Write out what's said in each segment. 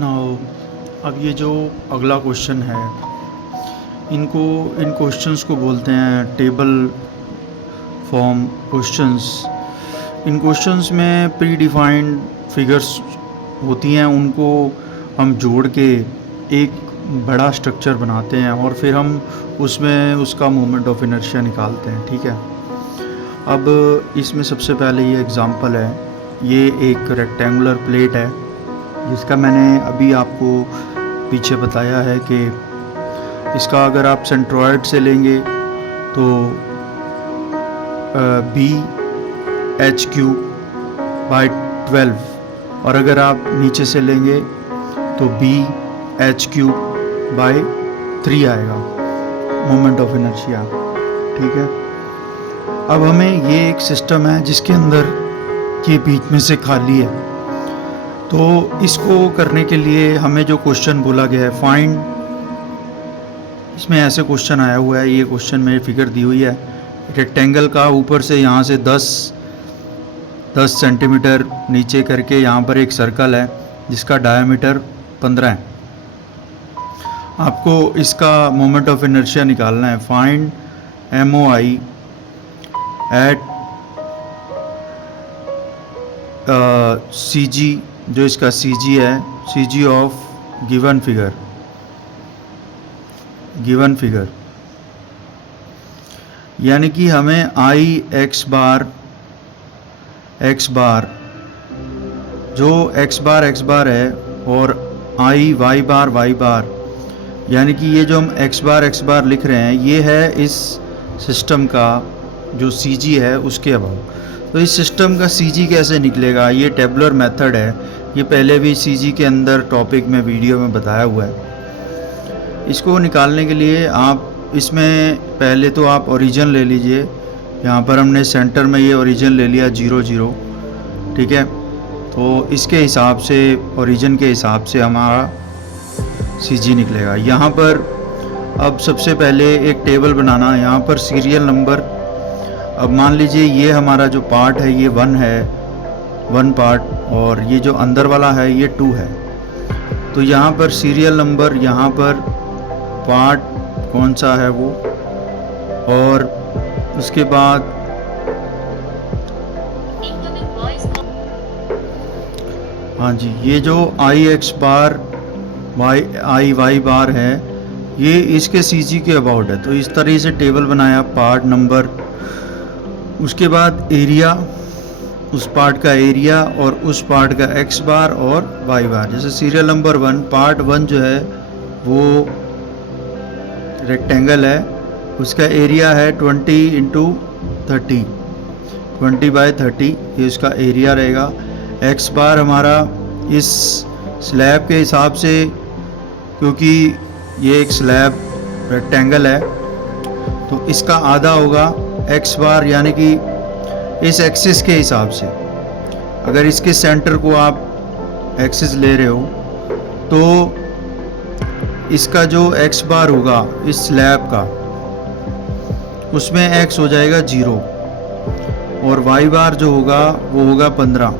Now अब ये जो अगला क्वेश्चन है, इन क्वेश्चंस को बोलते हैं टेबल फॉर्म क्वेश्चंस। इन क्वेश्चंस में प्री डिफाइंड फिगर्स होती हैं, उनको हम जोड़ के एक बड़ा स्ट्रक्चर बनाते हैं और फिर हम उसमें उसका मोमेंट ऑफ इनर्शिया निकालते हैं। ठीक है, अब इसमें सबसे पहले ये एग्ज़ाम्पल है, ये एक रेक्टेंगुलर प्लेट है जिसका मैंने अभी आपको पीछे बताया है कि इसका अगर आप सेंट्रॉयड से लेंगे तो बी एच क्यू बाई 12, और अगर आप नीचे से लेंगे तो बी एच क्यू बाई 3 आएगा मोमेंट ऑफ इनर्शिया। ठीक है, अब हमें ये एक सिस्टम है जिसके अंदर ये बीच में से खाली है, तो इसको करने के लिए हमें जो क्वेश्चन बोला गया है फाइंड, इसमें ऐसे क्वेश्चन आया हुआ है, ये क्वेश्चन में फिगर दी हुई है रेक्टेंगल का, ऊपर से यहाँ से 10 सेंटीमीटर नीचे करके यहाँ पर एक सर्कल है जिसका डायमीटर 15 है। आपको इसका मोमेंट ऑफ इनर्शिया निकालना है। फाइंड MOI एट CG, जो इसका CG है, CG ऑफ गिवन फिगर, यानी कि हमें I x बार जो x बार है और I y बार, यानी कि ये जो हम x बार लिख रहे हैं ये है इस सिस्टम का जो CG है उसके अबाउ। तो इस सिस्टम का CG कैसे निकलेगा, ये टेबुलर मेथड है, ये पहले भी CG के अंदर टॉपिक में वीडियो में बताया हुआ है। इसको निकालने के लिए आप इसमें पहले तो आप ओरिजिन ले लीजिए, यहाँ पर हमने सेंटर में ये ओरिजिन ले लिया 0 0। ठीक है, तो इसके हिसाब से ओरिजिन के हिसाब से हमारा CG निकलेगा। यहाँ पर अब सबसे पहले एक टेबल बनाना, यहाँ पर सीरियल नंबर, अब मान लीजिए ये हमारा जो पार्ट है ये 1 है, 1 पार्ट, और ये जो अंदर वाला है ये 2 है। तो यहाँ पर सीरियल नंबर, यहाँ पर पार्ट कौन सा है वो, और उसके बाद हाँ जी, ये जो I x bar I y बार है ये इसके CG के अबाउट है। तो इस तरह से टेबल बनाया, पार्ट नंबर, उसके बाद एरिया, उस पार्ट का एरिया और उस पार्ट का x बार और y बार। जैसे सीरियल नंबर 1, पार्ट 1 जो है वो रेक्टेंगल है, उसका एरिया है 20 × 30, 20/30, ये उसका एरिया रहेगा। x बार हमारा इस स्लैब के हिसाब से, क्योंकि ये एक स्लैब रेक्टेंगल है तो इसका आधा होगा x बार, यानी कि इस एक्सिस के हिसाब से। अगर इसके सेंटर को आप एक्सिस ले रहे हो तो इसका जो x बार होगा इस स्लैब का, उसमें x हो जाएगा 0, और y बार जो होगा वो होगा 15,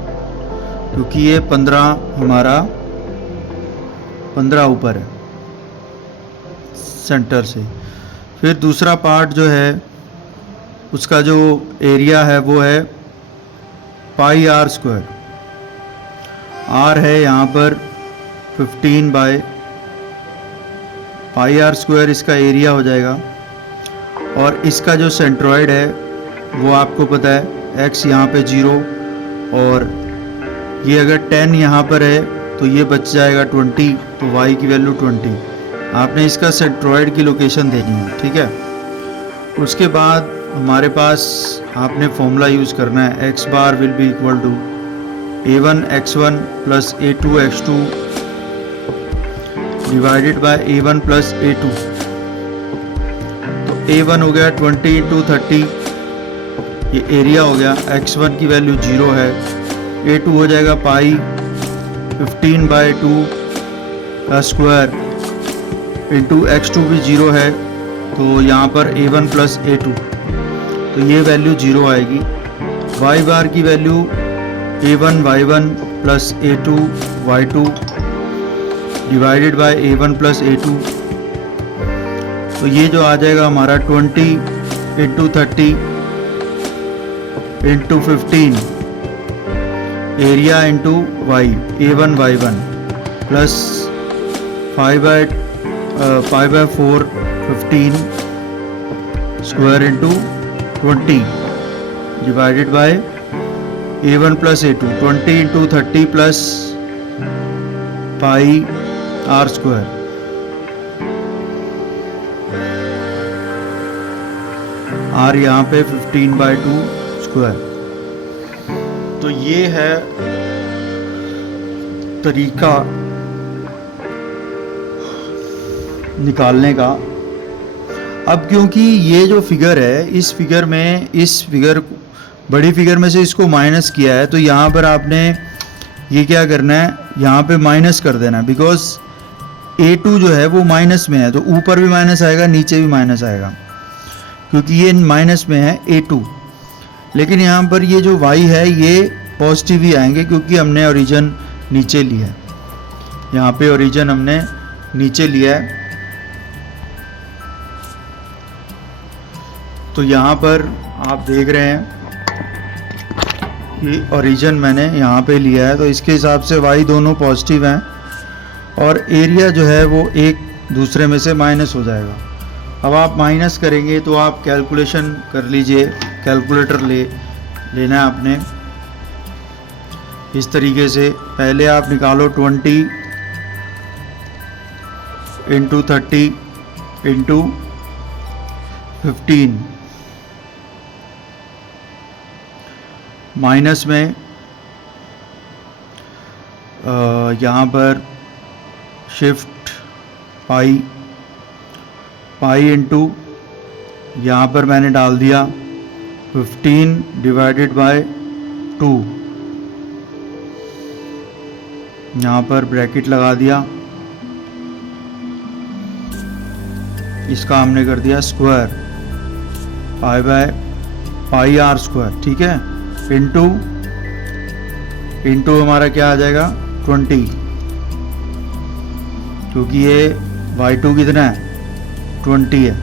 क्योंकि ये 15 हमारा 15 ऊपर है सेंटर से। फिर दूसरा पार्ट जो है उसका जो एरिया है वो है पाई r स्क्वायर, r है यहाँ पर 15 पाई r स्क्वायर, इसका एरिया हो जाएगा। और इसका जो सेंट्रॉयड है वो आपको पता है x यहाँ पे 0, और ये अगर 10 यहाँ पर है तो ये बच जाएगा 20, तो y की वैल्यू 20। आपने इसका सेंट्रॉयड की लोकेशन देनी है। ठीक है, उसके बाद हमारे पास आपने फॉर्मूला यूज़ करना है, x bar will be equal to a1 x1 plus a2 x2 divided by a1 plus a2। तो a1 हो गया 20 × 30, ये एरिया हो गया, x1 की वैल्यू 0 है, a2 हो जाएगा पाई 15/2 का स्क्वायर इंटू x2 भी 0 है, तो यहाँ पर a1 प्लस a2, तो ये वैल्यू 0 आएगी। y बार की value a1 y1 plus a2 y2 divided by A1 plus A2। तो ये जो आ जाएगा हमारा 20 into 30 into 15 area into y A1 Y1 plus 5/4 15 square into 20 divided by A1 plus A2 20 into 30 plus pi r square. R यहाँ पे 15/2 square. तो ये है तरीका निकालने का। अब क्योंकि ये जो फिगर है, इस फिगर बड़ी फिगर में से इसको माइनस किया है, तो यहाँ पर आपने ये क्या करना है, यहाँ पे माइनस कर देना है, बिकॉज A2 जो है वो माइनस में है, तो ऊपर भी माइनस आएगा नीचे भी माइनस आएगा, क्योंकि ये माइनस में है A2। लेकिन यहाँ पर ये जो y है ये पॉजिटिव ही आएंगे, क्योंकि हमने ओरिजिन नीचे लिया है। यहाँ पे ओरिजिन हमने नीचे लिया है, तो यहाँ पर आप देख रहे हैं कि ओरिजिन मैंने यहाँ पे लिया है, तो इसके हिसाब से y दोनों पॉजिटिव हैं और एरिया जो है वो एक दूसरे में से माइनस हो जाएगा। अब आप माइनस करेंगे तो आप कैलकुलेशन कर लीजिए, कैलकुलेटर लेना है आपने। इस तरीके से पहले आप निकालो 20 इंटू 30 इंटू 15 माइनस में यहाँ पर शिफ्ट पाई इंटू यहाँ पर मैंने डाल दिया 15 डिवाइडेड बाय 2, यहाँ पर ब्रैकेट लगा दिया, इसका हमने कर दिया स्क्वायर पाई आर स्क्वायर, ठीक है, इंटू हमारा क्या आ जाएगा 20, क्योंकि ये y2 कितना है 20 है।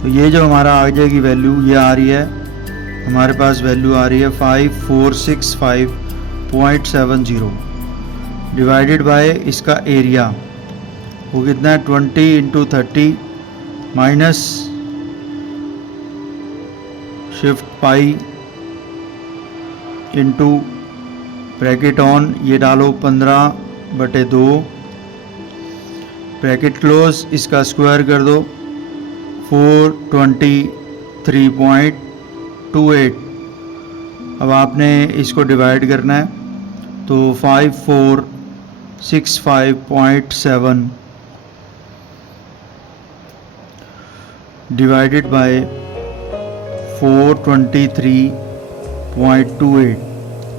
तो ये जो हमारा आ जाएगी वैल्यू, ये आ रही है हमारे पास, वैल्यू आ रही है 5465.70 डिवाइडेड बाय इसका एरिया वो कितना है 20 into 30 minus shift pi into bracket on, ये डालो 15/2 ब्रैकेट क्लोज, इसका स्क्वायर कर दो 423.28। अब आपने इसको डिवाइड करना है, तो 5465.7 डिवाइडेड बाय 423.28,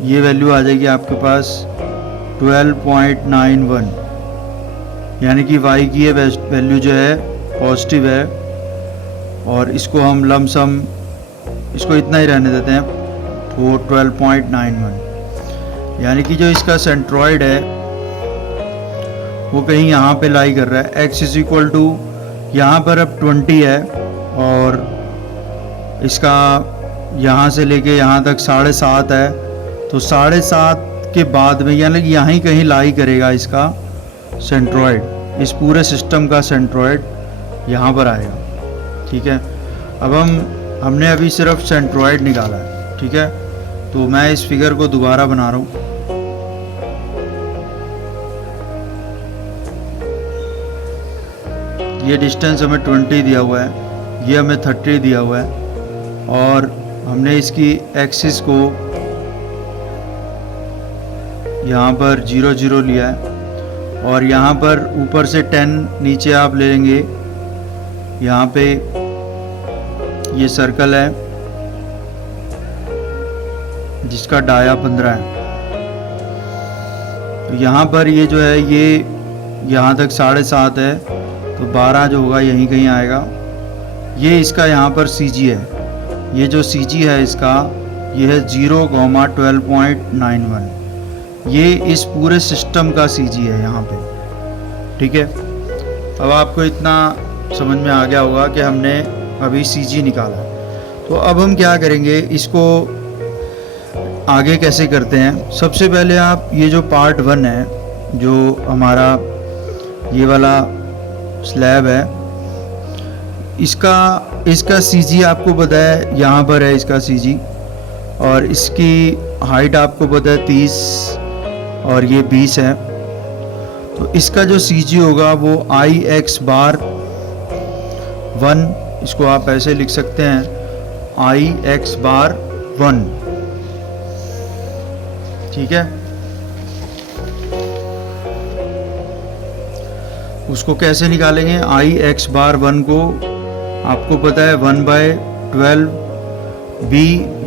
ये वैल्यू आ जाएगी आपके पास 12.91, यानी कि y की ये वैल्यू जो है पॉजिटिव है। और इसको हम लमसम इसको इतना ही रहने देते हैं, वो 12.91, यानी कि जो इसका सेंट्रॉइड है वो कहीं यहाँ पे लाई कर रहा है। x इज इक्वल टू यहाँ पर अब 20 है और इसका यहाँ से लेके यहाँ तक 7.5 है, तो 7.5 के बाद में यानी कि यहाँ ही कहीं लाई करेगा इसका सेंट्रॉइड, इस पूरे सिस्टम का सेंट्रॉइड यहाँ पर आएगा, ठीक है। अब हमने अभी सिर्फ सेंट्रॉइड निकाला है, ठीक है। तो मैं इस फिगर को दोबारा बना रहा हूँ। ये डिस्टेंस हमें 20 दिया हुआ है, ये हमें 30 दिया हुआ है, और हमने इसकी एक्सिस को यहाँ पर 0 0 लिया है, और यहाँ पर ऊपर से 10 नीचे आप ले लेंगे। यहाँ पे ये सर्कल है जिसका डाया 15 है, तो यहाँ पर ये जो है ये यहाँ तक 7.5 है, तो 12 जो होगा यहीं कहीं आएगा। ये इसका यहाँ पर CG है, ये जो CG है इसका ये है 0,12.91, ये इस पूरे सिस्टम का सीजी है यहाँ पे, ठीक है। अब आपको इतना समझ में आ गया होगा कि हमने अभी सीजी निकाला। तो अब हम क्या करेंगे, इसको आगे कैसे करते हैं। सबसे पहले आप ये जो पार्ट 1 है, जो हमारा ये वाला स्लैब है, इसका सीजी आपको पता है, यहाँ पर है इसका सीजी, और इसकी हाइट आपको पता है 30 और ये 20 है। तो इसका जो सीजी होगा वो IX बार 1, इसको आप ऐसे लिख सकते हैं, IX बार 1, ठीक है। उसको कैसे निकालेंगे, IX बार 1 को आपको पता है 1/12 B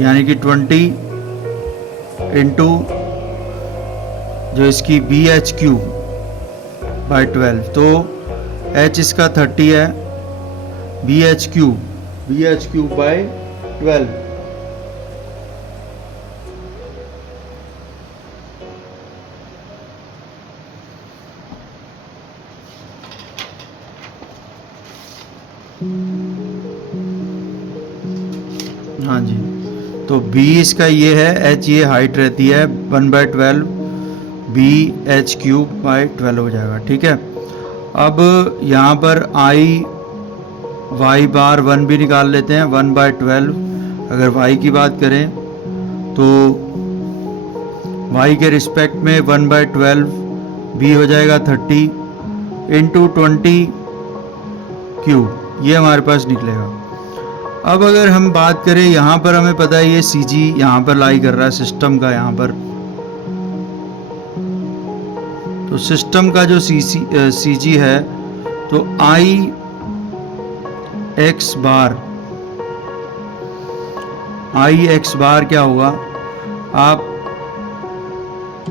यानी कि 20 इंटू जो इसकी BHQ बाई 12, तो H इसका 30 है, BHQ बाई 12। हाँ जी, तो B इसका ये है, H ये हाइट रहती है, 1/12 BHQ बाई 12 हो जाएगा, ठीक है। अब यहाँ पर Y बार 1 भी निकाल लेते हैं, 1/12। अगर Y की बात करें तो Y के रिस्पेक्ट में 1/12 B हो जाएगा 30 इंटू 20 क्यूब, ये हमारे पास निकलेगा। अब अगर हम बात करें, यहाँ पर हमें पता है ये सीजी यहाँ पर लाई कर रहा है सिस्टम का, यहाँ पर तो सिस्टम का जो सीजी है, तो IX बार क्या होगा,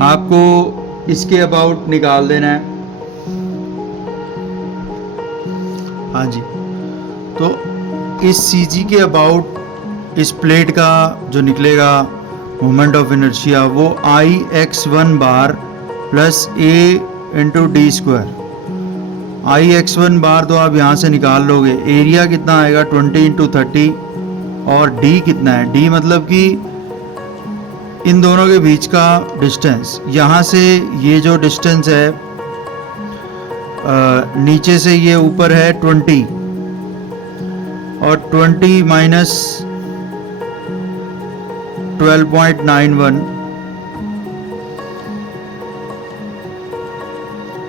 आपको इसके अबाउट निकाल देना है। हाँ जी, तो इस सीजी के अबाउट इस प्लेट का जो निकलेगा मोमेंट ऑफ इनर्शिया, वो IX1 bar plus A into D square. IX1 बार तो आप यहाँ से निकाल लोगे, एरिया कितना आएगा 20 इंटू 30, और D कितना है, D मतलब कि इन दोनों के बीच का डिस्टेंस, यहाँ से ये जो डिस्टेंस है नीचे से ये ऊपर है 20, और 20 माइनस 12.91,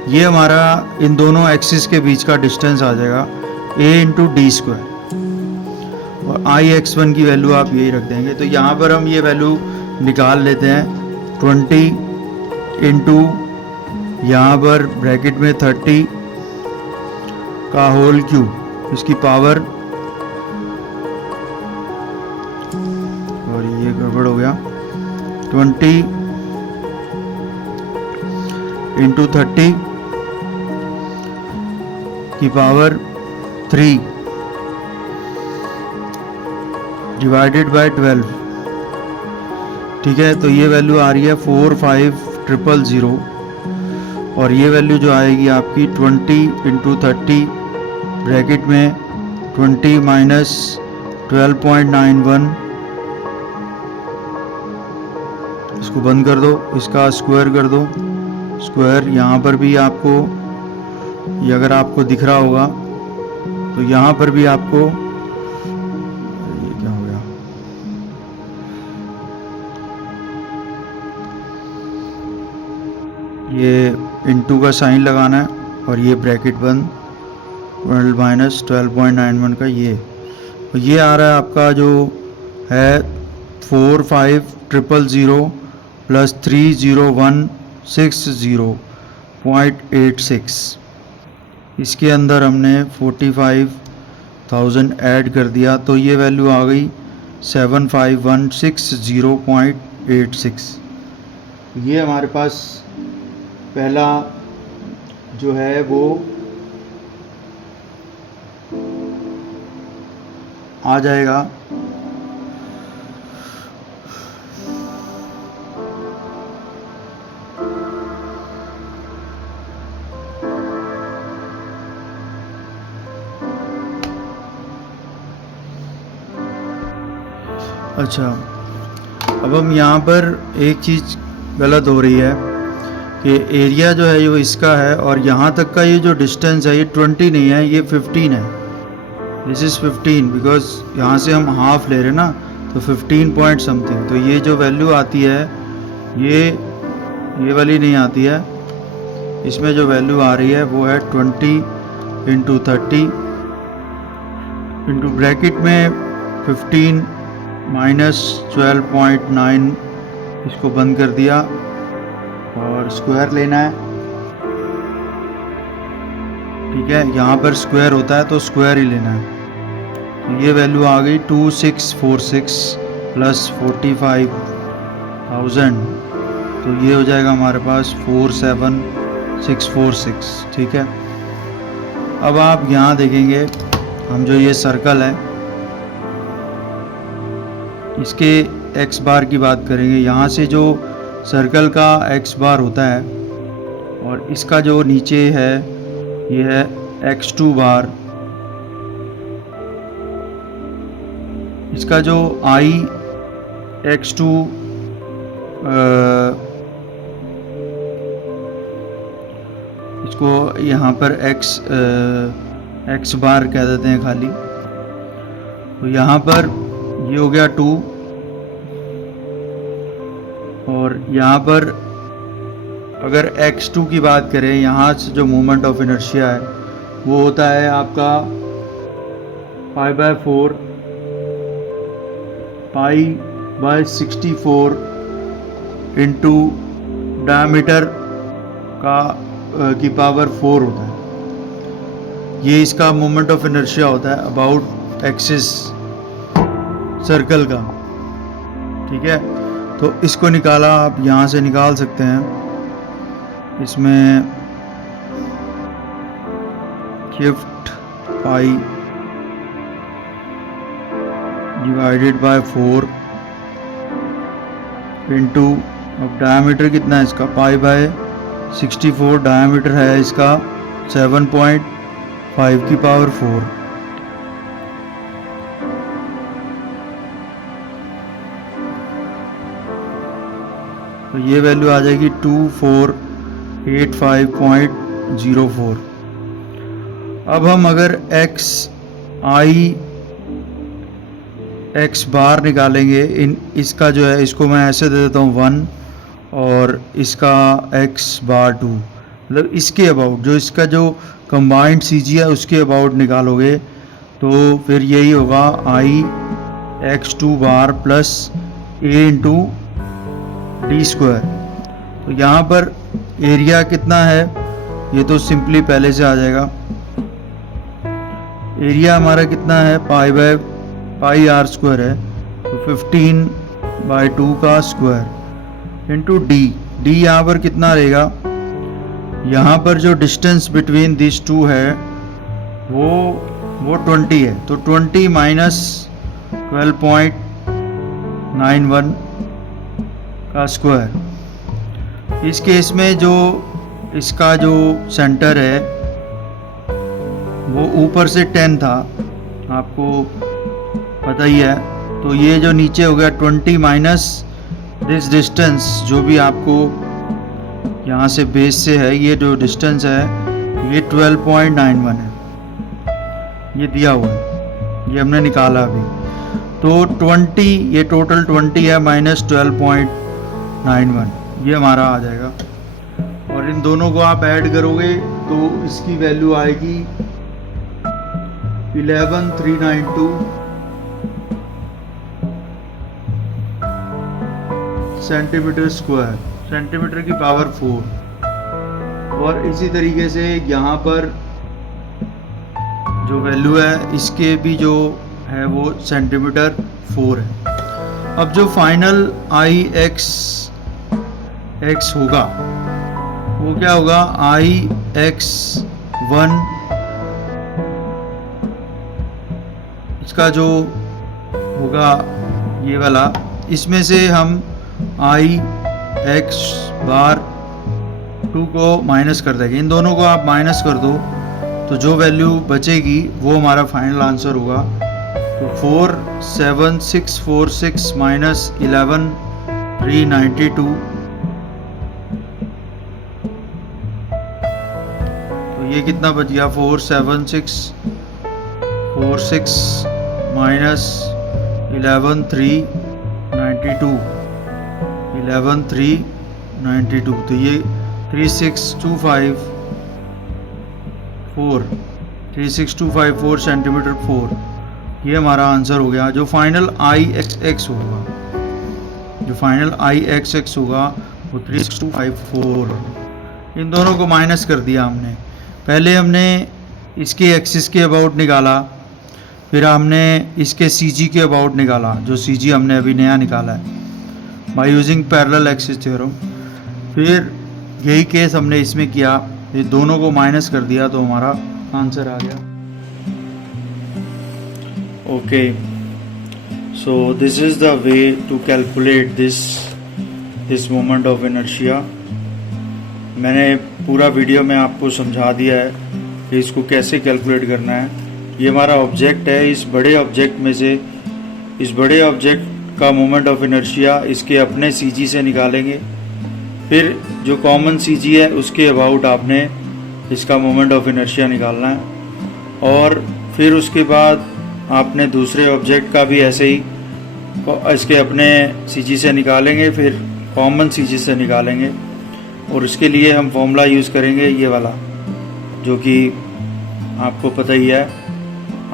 ये हमारा इन दोनों एक्सिस के बीच का डिस्टेंस आ जाएगा A इंटू डी स्क्वायर, और IX1 की वैल्यू आप यही रख देंगे। तो यहाँ पर हम ये वैल्यू निकाल लेते हैं, 20 इंटू यहाँ पर ब्रैकेट में 30 का होल क्यूब, इसकी पावर, और ये गड़बड़ हो गया, 20 इंटू 30 की पावर 3 डिवाइडेड बाय 12, ठीक है। तो ये वैल्यू आ रही है 45000, और ये वैल्यू जो आएगी आपकी 20 इंटू 30 ब्रैकेट में 20 माइनस 12.91, इसको बंद कर दो, इसका स्क्वायर कर दो, स्क्वायर यहाँ पर भी आपको, ये अगर आपको दिख रहा होगा तो यहाँ पर भी आपको, ये क्या हो गया, ये इंटू का साइन लगाना है, और ये ब्रैकेट बंद, 12 माइनस 12.91 का ये आ रहा है आपका जो है 45000 प्लस 30160.86। इसके अंदर हमने 45,000 ऐड कर दिया, तो ये वैल्यू आ गई 75160.86। ये हमारे पास पहला जो है वो आ जाएगा। अच्छा, अब हम यहाँ पर एक चीज़ गलत हो रही है कि एरिया जो है वो इसका है और यहाँ तक का ये जो डिस्टेंस है ये 20 नहीं है, ये 15 है। दिस इज़ 15 बिकॉज यहाँ से हम हाफ ले रहे हैं ना, तो 15 पॉइंट समथिंग। तो ये जो वैल्यू आती है ये वाली नहीं आती है, इसमें जो वैल्यू आ रही है वो है 20 इंटू 30 इंटू ब्रैकेट में 15 माइनस 12.9, इसको बंद कर दिया और स्क्वायर लेना है। ठीक है, यहाँ पर स्क्वायर होता है तो स्क्वायर ही लेना है। तो ये वैल्यू आ गई 2646 प्लस 45,000, तो ये हो जाएगा हमारे पास 47646। ठीक है, अब आप यहाँ देखेंगे हम जो ये सर्कल है इसके एक्स बार की बात करेंगे। यहाँ से जो सर्कल का एक्स बार होता है और इसका जो नीचे है ये है x2 बार। इसका जो i x2 इसको यहाँ पर x बार कह देते हैं खाली। तो यहाँ पर ये हो गया 2 और यहाँ पर अगर x2 की बात करें, यहाँ से जो मोमेंट ऑफ इनर्शिया है वो होता है आपका π/4 π/64 इंटू डायमीटर की पावर 4 होता है। ये इसका मोमेंट ऑफ इनर्शिया होता है अबाउट एक्सिस सर्कल का। ठीक है, तो इसको निकाला आप यहाँ से निकाल सकते हैं। इसमें shift pi divided by 4 into, अब डायमीटर कितना है इसका π/64, डायमीटर है इसका 7.5 की पावर 4। तो ये वैल्यू आ जाएगी 2485.04। अब हम अगर x बार निकालेंगे, इसका जो है इसको मैं ऐसे दे देता हूँ 1 और इसका x बार 2, मतलब इसके अबाउट जो इसका जो कंबाइंड CG है उसके अबाउट निकालोगे तो फिर यही होगा i x2 bar plus a into D square. तो यहाँ पर एरिया कितना है ये तो सिंपली पहले से आ जाएगा। एरिया हमारा कितना है π/r² है, तो 15/2 का स्क्वायर इंटू डी। यहाँ पर कितना रहेगा, यहाँ पर जो डिस्टेंस बिटवीन दिस टू है वो 20 है, तो 20 माइनस 12.91 का स्क्वायर। इस केस में जो इसका जो सेंटर है वो ऊपर से 10 था, आपको पता ही है। तो ये जो नीचे हो गया 20 माइनस दिस डिस्टेंस, जो भी आपको यहाँ से बेस से है ये जो डिस्टेंस है ये 12.91 है, ये दिया हुआ है, ये हमने निकाला अभी। तो 20, ये टोटल 20 है माइनस 12.91, ये हमारा आ जाएगा। और इन दोनों को आप ऐड करोगे तो इसकी वैल्यू आएगी 11392 सेंटीमीटर स्क्वायर, सेंटीमीटर की पावर 4। और इसी तरीके से यहाँ पर जो वैल्यू है इसके भी जो है वो सेंटीमीटर 4 है। अब जो फाइनल x होगा वो क्या होगा, x1 इसका जो होगा ये वाला, इसमें से हम x बार 2 को माइनस कर देंगे। इन दोनों को आप माइनस कर दो तो जो वैल्यू बचेगी वो हमारा फाइनल आंसर होगा तो 47646 माइनस 11392, तो ये कितना बच गया? 47646 माइनस 11392, 11392, तो ये 36254 सेंटीमीटर 4, ये हमारा आंसर हो गया। जो फाइनल आई एक्स होगा, जो फाइनल आई एक्स होगा वो 36254। इन दोनों को माइनस कर दिया हमने। पहले हमने इसके एक्सिस के अबाउट निकाला, फिर हमने इसके सीजी के अबाउट निकाला, जो सीजी हमने अभी नया निकाला है by using parallel axis theorem. फिर यही केस हमने इसमें किया, ये दोनों को माइनस कर दिया तो हमारा आंसर आ गया। Okay, so this is the way to calculate this moment of inertia. मैंने पूरा वीडियो में आपको समझा दिया है कि इसको कैसे कैलकुलेट करना है। ये हमारा ऑब्जेक्ट है, इस बड़े ऑब्जेक्ट में से इस बड़े ऑब्जेक्ट का मोमेंट ऑफ इनर्शिया इसके अपने सीजी से निकालेंगे, फिर जो कॉमन सीजी है उसके अबाउट आपने इसका मोमेंट ऑफ इनर्शिया निकालना है, और फिर उसके बाद आपने दूसरे ऑब्जेक्ट का भी ऐसे ही इसके अपने सीजी से निकालेंगे, फिर कॉमन सीजी से निकालेंगे। और इसके लिए हम फॉर्मूला यूज़ करेंगे ये वाला, जो कि आपको पता ही है,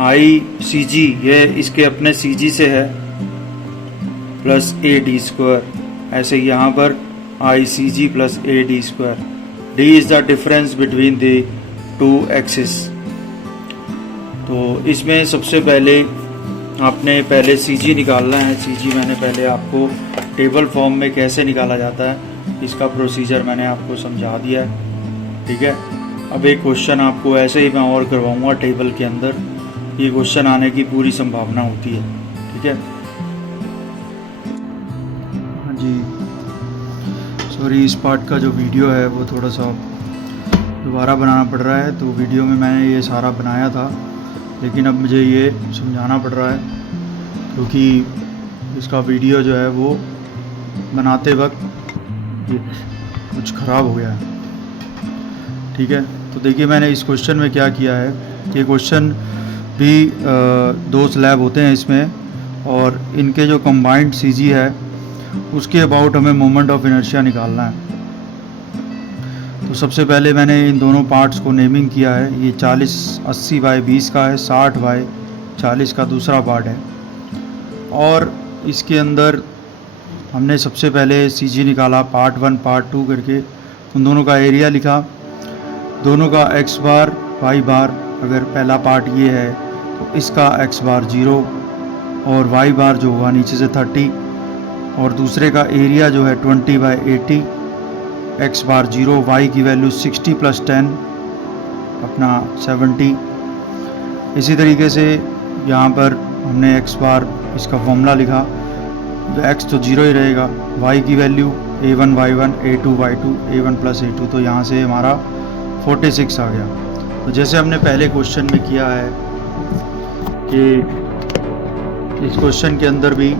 आई सी जी, ये इसके अपने सी जी से है, प्लस ए डी स्क्वायर। ऐसे यहाँ पर I C G plus A D square, D is the difference between the two axis. तो इसमें सबसे पहले आपने पहले सी जी निकालना है। सी जी मैंने पहले आपको टेबल फॉर्म में कैसे निकाला जाता है इसका प्रोसीजर मैंने आपको समझा दिया है, ठीक है। अब एक क्वेश्चन आपको ऐसे ही मैं और करवाऊंगा टेबल के अंदर, ये क्वेश्चन आने की पूरी संभावना होती है, ठीक है। हाँ जी, सॉरी, इस पार्ट का जो वीडियो है वो थोड़ा सा दोबारा बनाना पड़ रहा है। तो वीडियो में मैंने ये सारा बनाया था, लेकिन अब मुझे ये समझाना पड़ रहा है क्योंकि इसका वीडियो जो है वो बनाते वक्त ये कुछ ख़राब हो गया है, ठीक है। तो देखिए मैंने इस क्वेश्चन में क्या किया है, ये क्वेश्चन भी दो स्लैब होते हैं इसमें, और इनके जो कंबाइंड सीजी है उसके अबाउट हमें मोमेंट ऑफ इनर्शिया निकालना है। तो सबसे पहले मैंने इन दोनों पार्ट्स को नेमिंग किया है। ये 80/20 का है, 60/40 का दूसरा पार्ट है, और इसके अंदर हमने सबसे पहले सीजी निकाला पार्ट 1 पार्ट 2 करके, उन दोनों का एरिया लिखा, दोनों का एक्स बार वाई बार। अगर पहला पार्ट ये है तो इसका एक्स बार 0 और वाई बार जो होगा नीचे से 30, और दूसरे का एरिया जो है 20/80, एक्स बार 0, वाई की वैल्यू 60 + 10 अपना 70। इसी तरीके से यहाँ पर हमने एक्स बार इसका फॉर्मूला लिखा, तो एक्स तो 0 ही रहेगा, वाई की value a1 y1 a2 y2 a1 + a2, तो यहाँ से हमारा 46 आ गया। तो जैसे हमने पहले क्वेश्चन में किया है कि इस क्वेश्चन के अंदर भी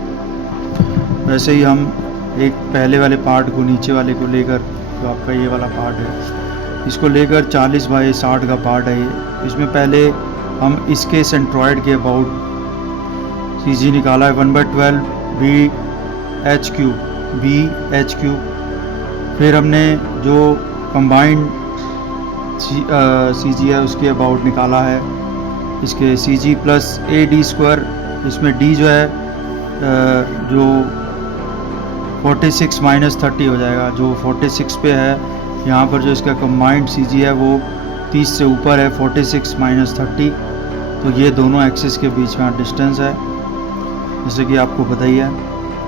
वैसे ही हम एक पहले वाले पार्ट को नीचे वाले को लेकर, जो आपका ये वाला पार्ट है, इसको लेकर 40/60 का पार्ट है ये, इसमें पहले हम इसके सेंट्रॉयड के अबाउट सीजी निकाला है 1/12 BH3, फिर हमने जो कंबाइंड सीजी है उसके अबाउट निकाला है इसके सीजी प्लस AD स्क्वायर। इसमें D जो है जो 46 - 30 हो जाएगा, जो 46 पे है। यहाँ पर जो इसका कंबाइंड सीजी है वो 30 से ऊपर है, 46 - 30, तो ये दोनों एक्सिस के बीच में डिस्टेंस है, जैसे कि आपको पता ही है।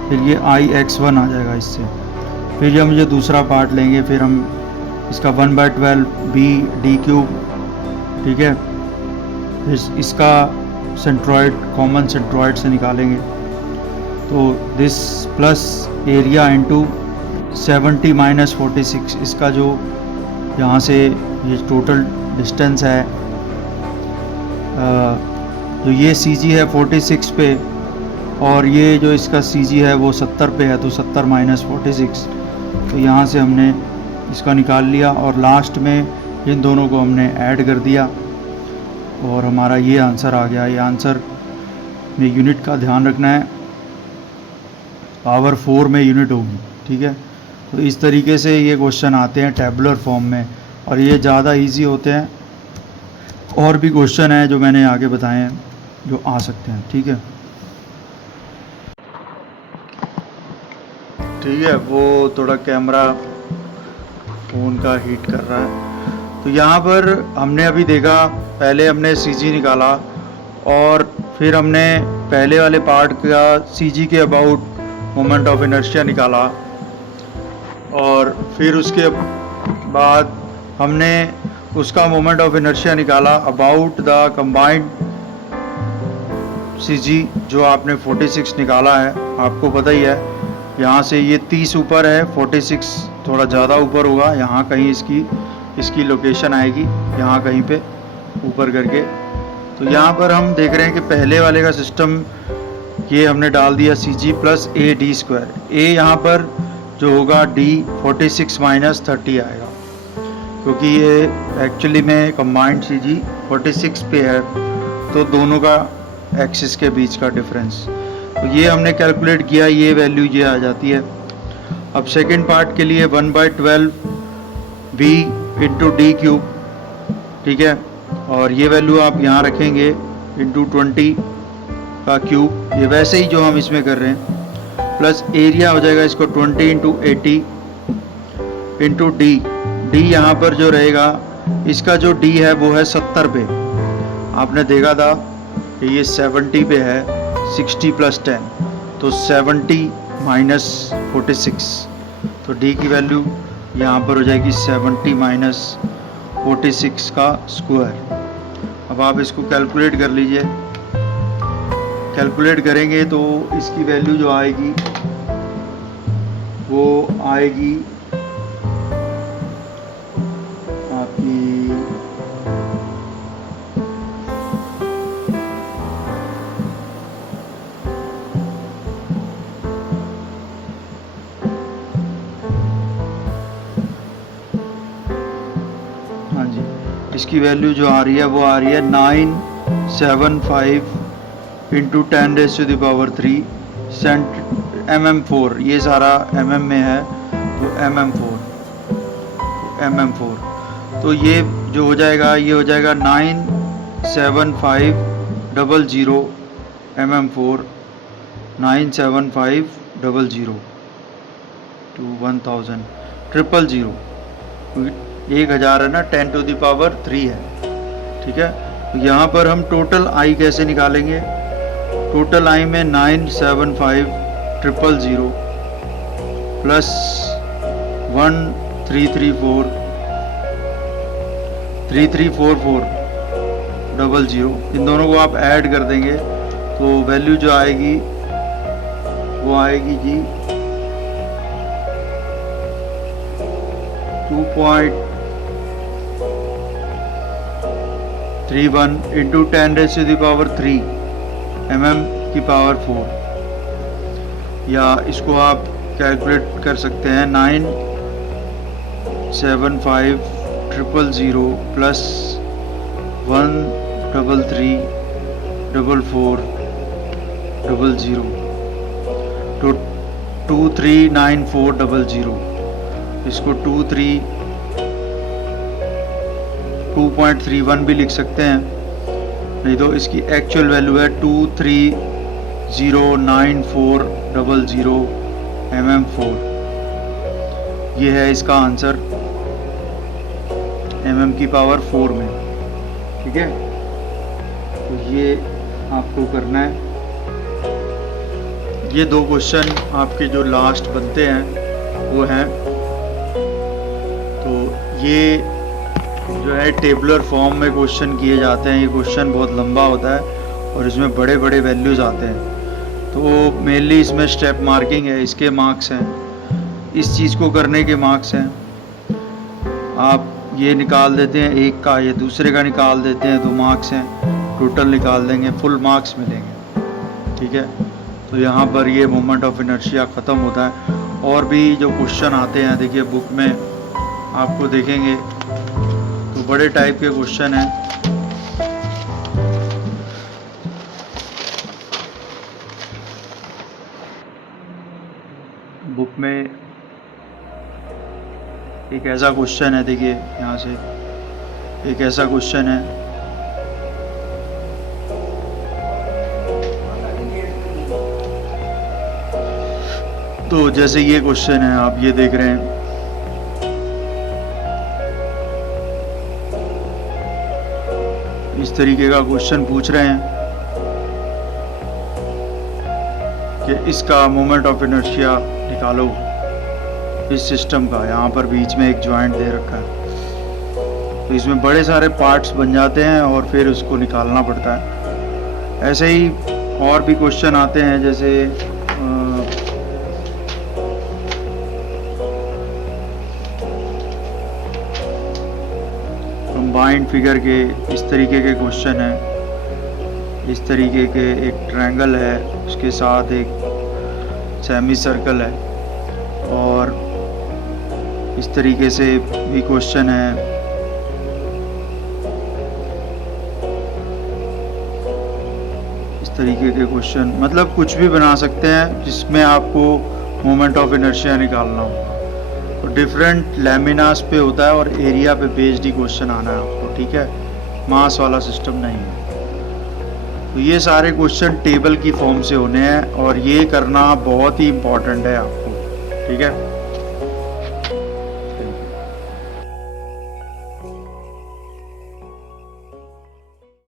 फिर ये IX1 आ जाएगा इससे। फिर हम ये दूसरा पार्ट लेंगे, फिर हम इसका 1/12 BD3, ठीक है। फिर इसका सेंट्रॉयड कॉमन सेंट्रॉयड से निकालेंगे, तो दिस प्लस एरिया इंटू 70 - 46, इसका जो यहाँ से ये टोटल डिस्टेंस है तो ये CG है 46 पे और ये जो इसका CG है वो 70 पे है, तो 70 माइनस 46, तो यहाँ से हमने इसका निकाल लिया और लास्ट में इन दोनों को हमने ऐड कर दिया और हमारा ये आंसर आ गया। ये आंसर में यूनिट का ध्यान रखना है, पावर 4 में यूनिट होगी, ठीक है। तो इस तरीके से ये क्वेश्चन आते हैं टेबुलर फॉर्म में और ये ज़्यादा इजी होते हैं। और भी क्वेश्चन हैं जो मैंने आगे बताए हैं जो आ सकते हैं, ठीक है। ठीक है, वो थोड़ा कैमरा फ़ोन का हीट कर रहा है। तो यहाँ पर हमने अभी देखा, पहले हमने CG निकाला और फिर हमने पहले वाले पार्ट का CG के अबाउट मोमेंट ऑफ इनर्शिया निकाला और फिर उसके बाद हमने उसका मोमेंट ऑफ इनर्शिया निकाला अबाउट द कंबाइंड CG जो आपने 46 निकाला है। आपको पता ही है, यहाँ से ये 30 ऊपर है, 46 थोड़ा ज़्यादा ऊपर होगा, यहाँ कहीं इसकी लोकेशन आएगी, यहाँ कहीं पे ऊपर करके। तो यहाँ पर हम देख रहे हैं कि पहले वाले का सिस्टम ये हमने डाल दिया CG प्लस AD²। A यहाँ पर जो होगा D 46 माइनस 30 आएगा, क्योंकि ये एक्चुअली में कंबाइंड CG 46 पे है, तो दोनों का एक्सिस के बीच का डिफरेंस। तो ये हमने कैलकुलेट किया, ये वैल्यू ये आ जाती है। अब सेकंड पार्ट के लिए 1/12 V इंटू D³ ठीक है, और ये वैल्यू आप यहाँ रखेंगे इंटू 20 का क्यूब, ये वैसे ही जो हम इसमें कर रहे हैं, प्लस एरिया हो जाएगा इसको 20 इंटू 80 इंटू D यहाँ पर जो रहेगा, इसका जो D है वो है 70 पे। आपने देखा था कि ये 70 पे है, 60 प्लस 10 तो 70 माइनस 46, तो D की वैल्यू यहाँ पर हो जाएगी 70 माइनस 46 का स्क्वायर। अब आप इसको कैलकुलेट कर लीजिए, कैलकुलेट करेंगे तो इसकी वैल्यू जो आएगी वो आएगी आपकी इसकी वैल्यू जो आ रही है वो आ रही है 975 इंटू 10⁻³ mm4। ये सारा mm में है, वो mm4। तो ये जो हो जाएगा, ये हो जाएगा 97500 mm4, 97500 to 1000 000 1000 है ना, 10⁻³ है, ठीक है। तो यहाँ पर हम टोटल I कैसे निकालेंगे? टोटल I में 97500 प्लस 1344 इन दोनों को आप ऐड कर देंगे तो वैल्यू जो आएगी वो आएगी जी 2.31 इंटू 10⁻³ mm⁴, या इसको आप कैलकुलेट कर सकते हैं 97500 प्लस 1334400 तो 239400। इसको 2.31 भी लिख सकते हैं, नहीं तो इसकी एक्चुअल वैल्यू है 2309400 mm4। ये है इसका आंसर mm⁴ में, ठीक है। तो ये आपको करना है। ये दो क्वेश्चन आपके जो लास्ट बनते हैं वो हैं, तो ये जो है टेबुलर फॉर्म में क्वेश्चन किए जाते हैं। ये क्वेश्चन बहुत लंबा होता है और इसमें बड़े बड़े वैल्यूज़ आते हैं, तो मेनली इसमें स्टेप मार्किंग है, इसके मार्क्स हैं, इस चीज़ को करने के मार्क्स हैं। आप ये निकाल देते हैं एक का, ये दूसरे का निकाल देते हैं तो मार्क्स हैं। टोटल निकाल देंगे, फुल मार्क्स मिलेंगे। ठीक है, तो यहाँ पर ये मोमेंट ऑफ इनर्शिया ख़त्म होता है। और भी जो क्वेश्चन आते हैं, देखिए बुक में आपको देखेंगे तो बड़े टाइप के क्वेश्चन हैं। बुक में एक ऐसा क्वेश्चन है, देखिए यहाँ से एक ऐसा क्वेश्चन है, तो जैसे ये क्वेश्चन है, आप ये देख रहे हैं, इस तरीके का क्वेश्चन पूछ रहे हैं कि इसका मोमेंट ऑफ इनर्शिया निकालो इस सिस्टम का। यहाँ पर बीच में एक जॉइंट दे रखा है, तो इसमें बड़े सारे पार्ट्स बन जाते हैं और फिर उसको निकालना पड़ता है। ऐसे ही और भी क्वेश्चन आते हैं, जैसे कंबाइंड फिगर के इस तरीके के क्वेश्चन हैं। इस तरीके के एक ट्रायंगल है, उसके साथ एक सेमी सर्कल है, और इस तरीके से भी क्वेश्चन है। इस तरीके के क्वेश्चन मतलब कुछ भी बना सकते हैं जिसमें आपको मोमेंट ऑफ इनर्शिया निकालना हो। तो डिफरेंट लैमिनास पे होता है और एरिया पे बेस्ड ही क्वेश्चन आना है आपको। ठीक है, मास वाला सिस्टम नहीं है। तो ये सारे क्वेश्चन टेबल की फॉर्म से होने हैं और ये करना बहुत ही इम्पोर्टेंट है आपको। ठीक है।